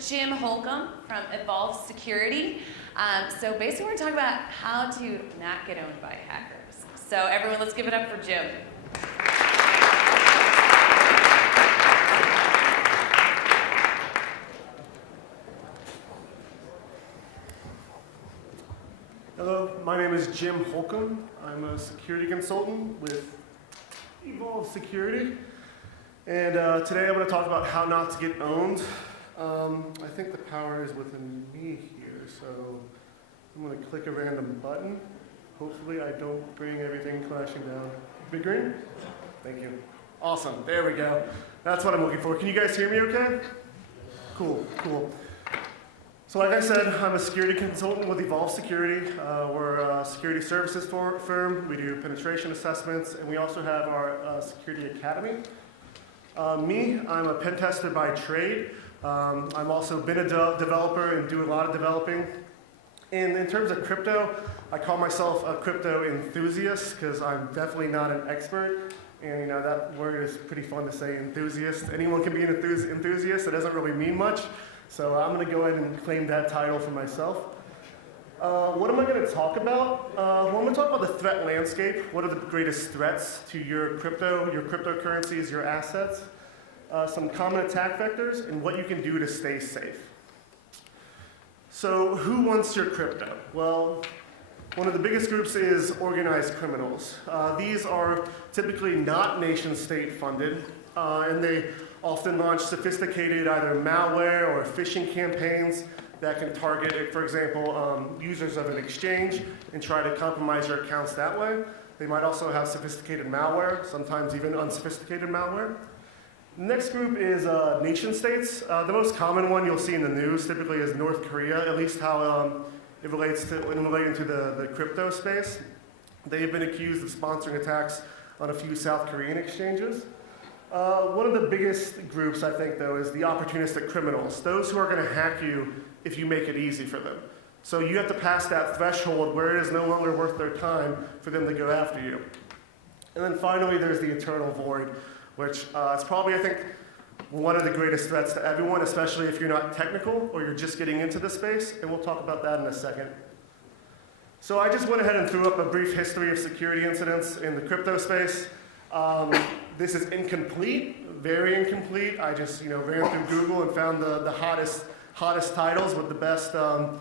Jim Holcomb from Evolve Security. So basically we're talking about how to not get owned by hackers. So everyone, let's give it up for Jim. Hello, my name is Jim Holcomb. I'm a security consultant with Evolve Security. And today I'm going to talk about how not to get owned. I think the power is within me here, so I'm going to click a random button. Hopefully I don't bring everything crashing down. Big green? Thank you. Awesome, there we go. That's what I'm looking for. Can you guys hear me okay? Cool. So like I said, I'm a security consultant with Evolve Security. We're a security services firm. We do penetration assessments, and we also have our security academy. I'm a pen tester by trade. I've also been a developer and do a lot of developing. And in terms of crypto, I call myself a crypto enthusiast because I'm definitely not an expert. And you know, that word is pretty fun to say, enthusiast. Anyone can be an enthusiast. It doesn't really mean much. So I'm going to go ahead and claim that title for myself. What am I going to talk about? Well, I'm going to talk about the threat landscape. What are the greatest threats to your cryptocurrencies, your assets? Some common attack vectors, and what you can do to stay safe. So who wants your crypto? Well, one of the biggest groups is organized criminals. These are typically not nation-state funded, and they often launch sophisticated either malware or phishing campaigns that can target, for example, users of an exchange and try to compromise your accounts that way. They might also have sophisticated malware, sometimes even unsophisticated malware. The next group is nation states. The most common one you'll see in the news typically is North Korea, at least how it relates to when relating to the crypto space. They've been accused of sponsoring attacks on a few South Korean exchanges. One of the biggest groups, I think, though, is the opportunistic criminals, those who are going to hack you if you make it easy for them. So you have to pass that threshold where it is no longer worth their time for them to go after you. And then finally, there's the eternal void, which is probably, I think, one of the greatest threats to everyone, especially if you're not technical or you're just getting into the space, and we'll talk about that in a second. So I just went ahead and threw up a brief history of security incidents in the crypto space. This is incomplete, very incomplete. I just ran through Google and found the hottest titles with the best the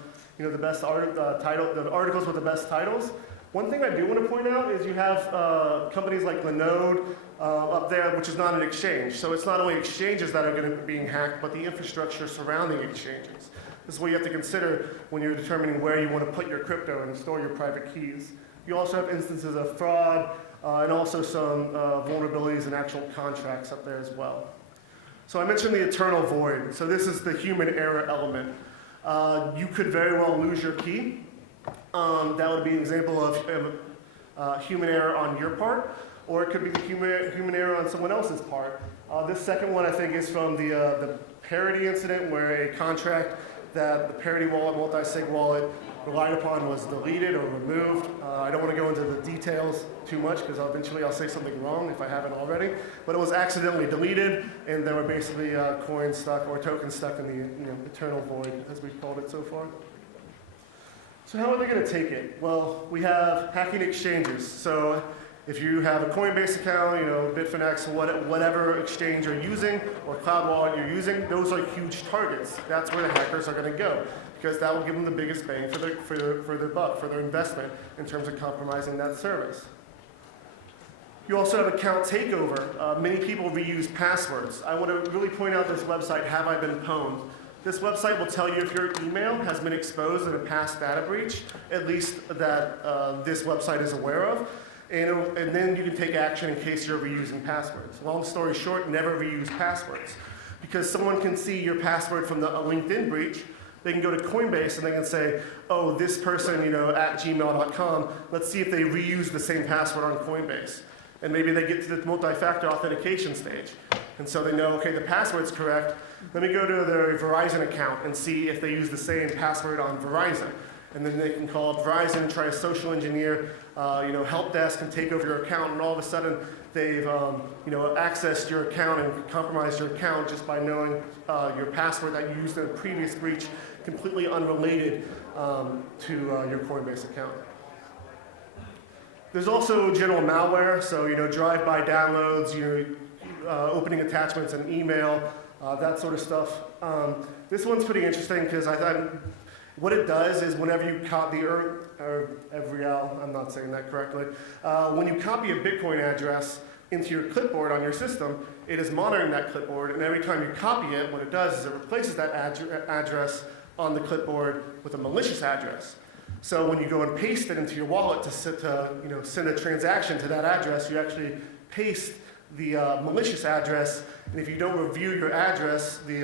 articles with the best titles. One thing I do want to point out is you have companies like Linode up there, which is not an exchange. So it's not only exchanges that are going to be being hacked, but the infrastructure surrounding exchanges. This is what you have to consider when you're determining where you want to put your crypto and store your private keys. You also have instances of fraud and also some vulnerabilities in actual contracts up there as well. So I mentioned the eternal void. So this is the human error element. You could very well lose your key. That would be an example of human error on your part, or it could be the human error on someone else's part. This second one, I think, is from the parity incident, where a contract that the parity wallet, multi-sig wallet, relied upon was deleted or removed. I don't want to go into the details too much because eventually I'll say something wrong if I haven't already. But it was accidentally deleted, and there were basically coins stuck or tokens stuck in the eternal void, as we've called it so far. So how are they going to take it? Well, we have hacking exchanges. So if you have a Coinbase account, Bitfinex, whatever exchange you're using or cloud wallet you're using, those are huge targets. That's where the hackers are going to go, because that will give them the biggest bang for their buck, for their investment in terms of compromising that service. You also have account takeover. Many people reuse passwords. I want to really point out this website, Have I Been Pwned? This website will tell you if your email has been exposed in a past data breach, at least that this website is aware of. And then you can take action in case you're reusing passwords. Long story short, never reuse passwords. Because someone can see your password from a LinkedIn breach. They can go to Coinbase and they can say, oh, this person, at gmail.com, let's see if they reuse the same password on Coinbase. And maybe they get to the multi-factor authentication stage. And so they know, okay, the password's correct. Let me go to their Verizon account and see if they use the same password on Verizon. and then they can call Verizon and try to social engineer, help desk and take over your account, and all of a sudden they've accessed your account and compromised your account just by knowing your password that you used in a previous breach, completely unrelated to your Coinbase account. There's also general malware, so drive-by downloads, opening attachments in email, that sort of stuff. This one's pretty interesting because I thought what it does is whenever you copy, I'm not saying that correctly, when you copy a Bitcoin address into your clipboard on your system, it is monitoring that clipboard, and every time you copy it, what it does is it replaces that address on the clipboard with a malicious address. So when you go and paste it into your wallet to send a transaction to that address, you actually paste the malicious address, and if you don't review your address, the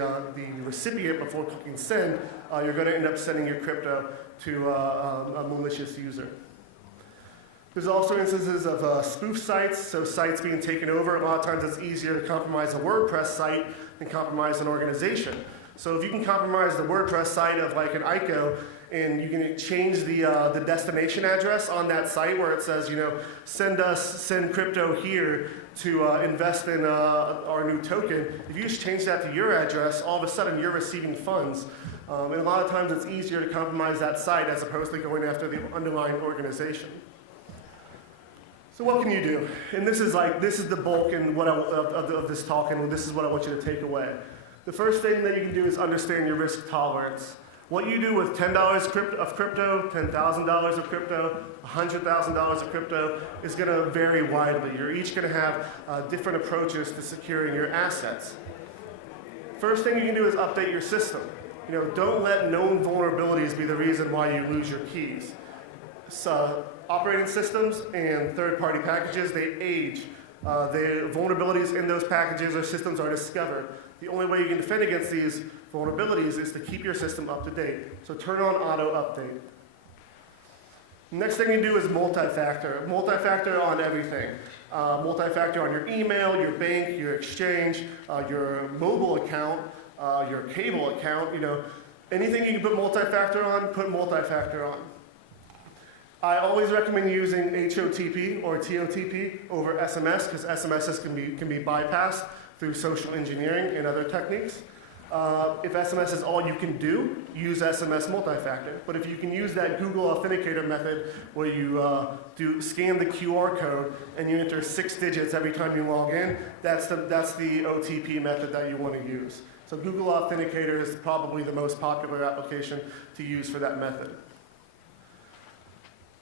recipient, before clicking send, you're going to end up sending your crypto to a malicious user. There's also instances of spoof sites, so sites being taken over. A lot of times it's easier to compromise a WordPress site than compromise an organization. So if you can compromise the WordPress site of like an ICO, and you can change the destination address on that site where it says, send crypto here to invest in our new token. If you just change that to your address, all of a sudden you're receiving funds. And a lot of times it's easier to compromise that site as opposed to going after the underlying organization. So what can you do? And this is the bulk of this talk, and this is what I want you to take away. The first thing that you can do is understand your risk tolerance. What you do with $10 of crypto, $10,000 of crypto, $100,000 of crypto is going to vary widely. You're each going to have different approaches to securing your assets. First thing you can do is update your system. Don't let known vulnerabilities be the reason why you lose your keys. So, operating systems and third-party packages, they age. The vulnerabilities in those packages or systems are discovered. The only way you can defend against these vulnerabilities is to keep your system up to date. So turn on auto update. Next thing you do is multi-factor. Multi-factor on everything. Multi-factor on your email, your bank, your exchange, your mobile account, your cable account. Anything you can put multi-factor on, put multi-factor on. I always recommend using HOTP or TOTP over SMS because SMSs can be bypassed through social engineering and other techniques. If SMS is all you can do, use SMS multi-factor. But if you can use that Google Authenticator method where you scan the QR code and you enter 6 digits every time you log in, that's the OTP method that you want to use. So Google Authenticator is probably the most popular application to use for that method.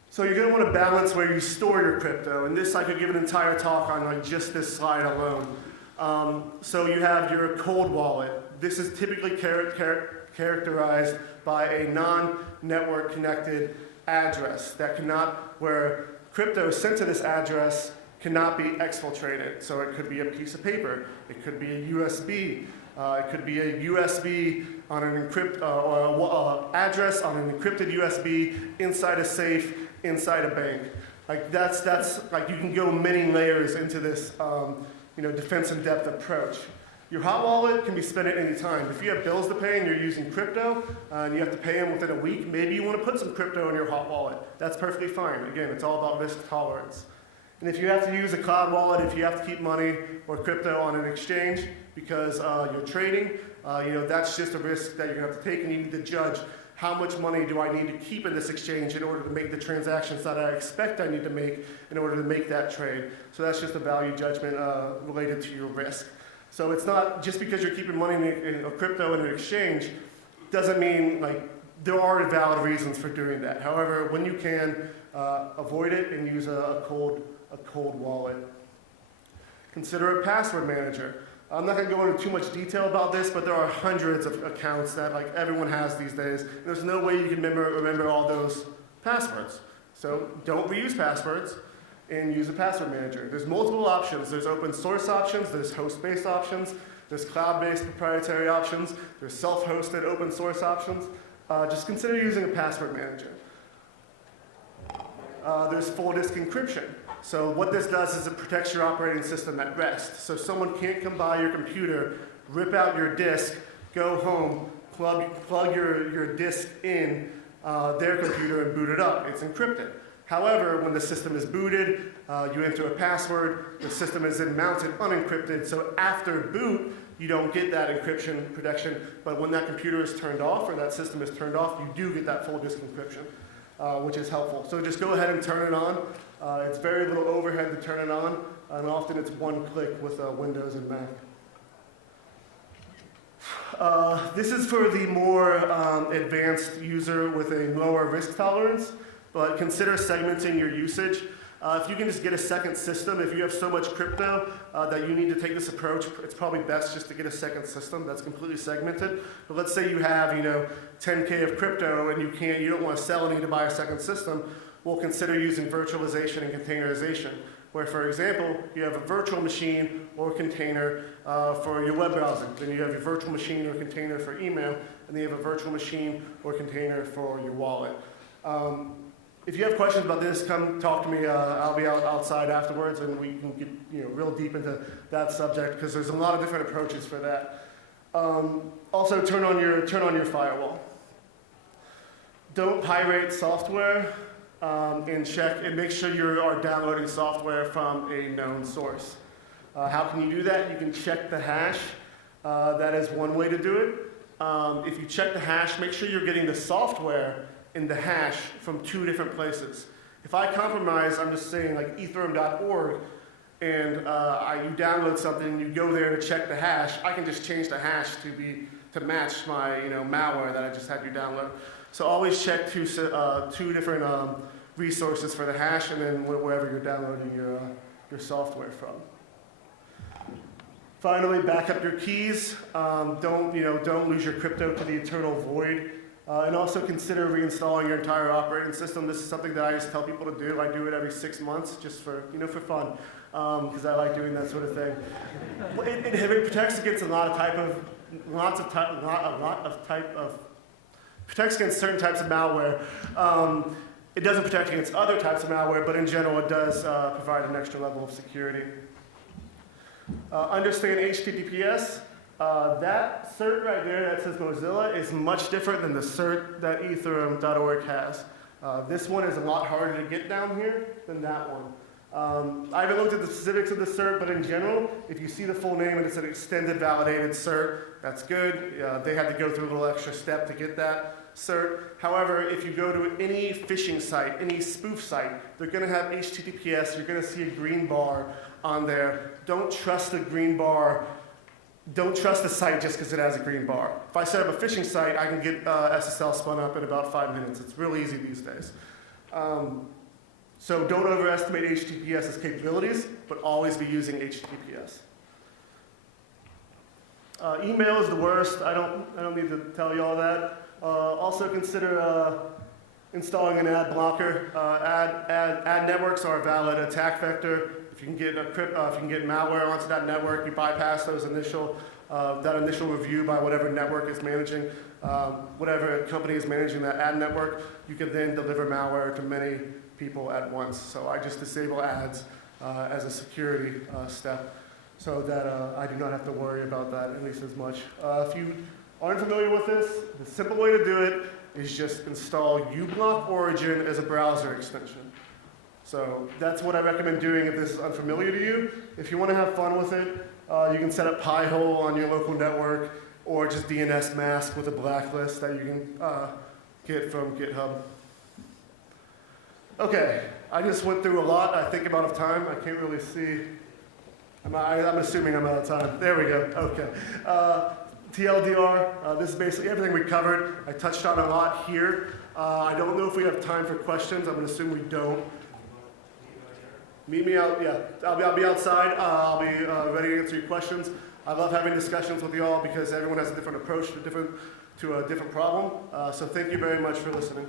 So you're going to want to balance where you store your crypto, and this I could give an entire talk on just this slide alone. So you have your cold wallet. This is typically characterized by a non-network connected address where crypto sent to this address cannot be exfiltrated. So it could be a piece of paper, it could be a USB, it could be a USB on an address on an encrypted USB inside a safe, inside a bank. That's like you can go many layers into this defense in depth approach. Your hot wallet can be spent at any time. If you have bills to pay and you're using crypto and you have to pay them within a week, maybe you want to put some crypto in your hot wallet. That's perfectly fine. Again, it's all about risk tolerance. And if you have to use a cloud wallet, if you have to keep money or crypto on an exchange because you're trading, that's just a risk that you're going to have to take, and you need to judge how much money do I need to keep in this exchange in order to make the transactions that I expect I need to make in order to make that trade. So that's just a value judgment related to your risk. So it's not just because you're keeping money in a crypto in an exchange doesn't mean there are valid reasons for doing that. However, when you can, avoid it and use a cold wallet. Consider a password manager. I'm not going to go into too much detail about this, but there are hundreds of accounts that everyone has these days. And there's no way you can remember all those passwords. So don't reuse passwords and use a password manager. There's multiple options. There's open source options, there's host-based options, there's cloud-based proprietary options, there's self-hosted open source options. Just consider using a password manager. There's full disk encryption. So what this does is it protects your operating system at rest. So someone can't come by your computer, rip out your disk, go home, plug your disk in, their computer and boot it up. It's encrypted. However, when the system is booted, you enter a password, the system is then mounted unencrypted, so after boot, you don't get that encryption protection, but when that computer is turned off or that system is turned off, you do get that full disk encryption, which is helpful. So just go ahead and turn it on. It's very little overhead to turn it on, and often it's one click with Windows and Mac. This is for the more advanced user with a lower risk tolerance, but consider segmenting your usage. If you can just get a second system, if you have so much crypto that you need to take this approach, it's probably best just to get a second system that's completely segmented. But let's say you have, 10K of crypto and you don't want to sell any to buy a second system. We'll consider using virtualization and containerization, where, for example, you have a virtual machine or container for your web browsing. Then you have your virtual machine or container for email, and then you have a virtual machine or container for your wallet. If you have questions about this, come talk to me. I'll be outside afterwards, and we can get real deep into that subject because there's a lot of different approaches for that. Also, turn on your firewall. Don't pirate software, and check and make sure you are downloading software from a known source. How can you do that? You can check the hash. That is one way to do it. If you check the hash, make sure you're getting the software in the hash from 2 different places. If I compromise, I'm just saying like ethereum.org, and you download something, and you go there to check the hash, I can just change the hash to match my malware that I just had you download. So always check two different resources for the hash, and then wherever you're downloading your software from. Finally, back up your keys. Don't lose your crypto to the eternal void. And also consider reinstalling your entire operating system. This is something that I just tell people to do. I do it every 6 months just for fun, because I like doing that sort of thing. It protects against protects against certain types of malware. It doesn't protect against other types of malware, but in general, it does provide an extra level of security. Understand HTTPS. That cert right there that says Mozilla is much different than the cert that ethereum.org has. This one is a lot harder to get down here than that one. I haven't looked at the specifics of the cert, but in general, if you see the full name and it's an extended validated cert, that's good. They had to go through a little extra step to get that cert. However, if you go to any phishing site, any spoof site, they're going to have HTTPS. You're going to see a green bar on there. Don't trust the green bar. Don't trust the site just because it has a green bar. If I set up a phishing site, I can get SSL spun up in about 5 minutes. It's real easy these days. So don't overestimate HTTPS's capabilities, but always be using HTTPS. Email is the worst. I don't need to tell you all that. Also consider installing an ad blocker. Ad networks are a valid attack vector. If you can get malware onto that network, you bypass that initial review by whatever network is managing, whatever company is managing that ad network. You can then deliver malware to many people at once. So I just disable ads as a security step, so that I do not have to worry about that at least as much. If you aren't familiar with this, the simple way to do it is just install uBlock Origin as a browser extension. So that's what I recommend doing if this is unfamiliar to you. If you want to have fun with it, you can set up Pi-hole on your local network, or just DNS mask with a blacklist that you can get from GitHub. Okay, I just went through a lot. I think I'm out of time. I can't really see. I'm assuming I'm out of time. There we go. Okay. TLDR, this is basically everything we covered. I touched on a lot here. I don't know if we have time for questions. I'm going to assume we don't. Meet me out, yeah. I'll be outside. I'll be ready to answer your questions. I love having discussions with you all because everyone has a different approach to a different problem. So thank you very much for listening.